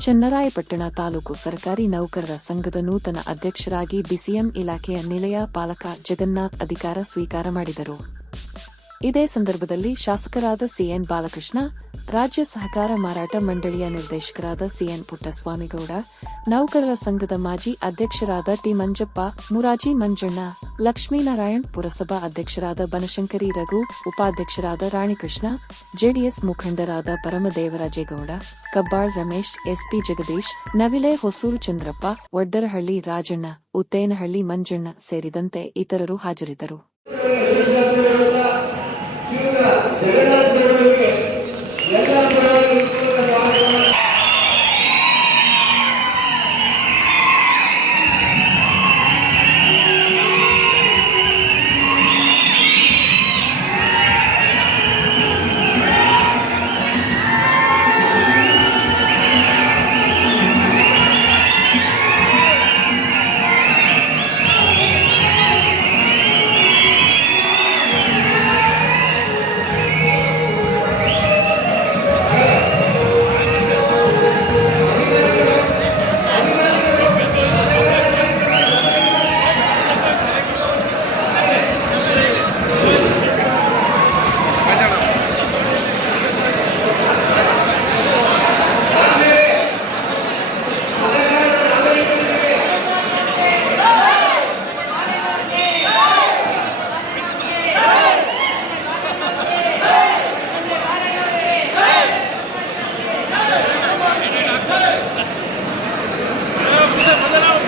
ಚನ್ನರಾಯಪಟ್ಟಣ ತಾಲೂಕು ಸರ್ಕಾರಿ ನೌಕರರ ಸಂಘದ ನೂತನ ಅಧ್ಯಕ್ಷರಾಗಿ ಬಿಸಿಎಂ ಇಲಾಖೆಯ ನಿಲಯ ಪಾಲಕ ಜಗನ್ನಾಥ್ ಅಧಿಕಾರ ಸ್ವೀಕಾರ ಮಾಡಿದರು. ಇದೇ ಸಂದರ್ಭದಲ್ಲಿ ಶಾಸಕರಾದ ಸಿಎನ್ ಬಾಲಕೃಷ್ಣ ರಾಜ್ಯ ಸಹಕಾರ ಮಾರಾಟ ಮಂಡಳಿಯ ನಿರ್ದೇಶಕರಾದ ಸಿಎನ್ ಪುಟ್ಟಸ್ವಾಮಿಗೌಡ, ನೌಕರರ ಸಂಘದ ಮಾಜಿ ಅಧ್ಯಕ್ಷರಾದ ಟಿ ಮಂಜಪ್ಪ, ಮುರಾಜಿ ಮಂಜಣ್ಣ, ಲಕ್ಷ್ಮೀನಾರಾಯಣ್ ಪುರಸಭಾ ಅಧ್ಯಕ್ಷರಾದ ಬನಶಂಕರಿ ರಘು, ಉಪಾಧ್ಯಕ್ಷರಾದ ರಾಣಿಕೃಷ್ಣ, ಜೆಡಿಎಸ್ ಮುಖಂಡರಾದ ಪರಮದೇವರಾಜೇಗೌಡ, ಕಬ್ಬಾಳ್ ರಮೇಶ್, ಎಸ್ಪಿ ಜಗದೀಶ್, ನವಿಲೆ ಹೊಸೂರು ಚಂದ್ರಪ್ಪ ಒಡ್ಡರಹಳ್ಳಿ ರಾಜಣ್ಣ, ಉತ್ತೇನಹಳ್ಳಿ ಮಂಜಣ್ಣ ಸೇರಿದಂತೆ ಇತರರು ಹಾಜರಿದ್ದರು. Yeah, put that out.